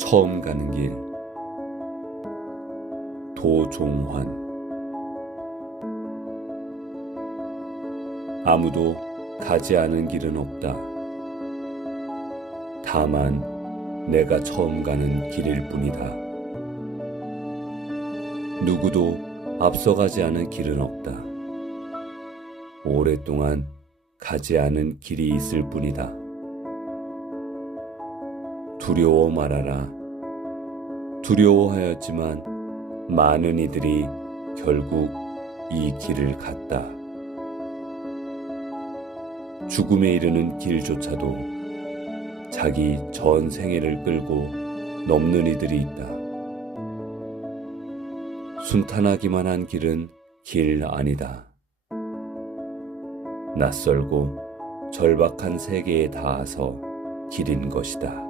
처음 가는 길. 도종환. 아무도 가지 않은 길은 없다. 다만 내가 처음 가는 길일 뿐이다. 누구도 앞서가지 않은 길은 없다. 오랫동안 가지 않은 길이 있을 뿐이다. 두려워 말아라. 두려워하였지만 많은 이들이 결국 이 길을 갔다. 죽음에 이르는 길조차도 자기 전 생애를 끌고 넘는 이들이 있다. 순탄하기만 한 길은 길 아니다. 낯설고 절박한 세계에 닿아서 길인 것이다.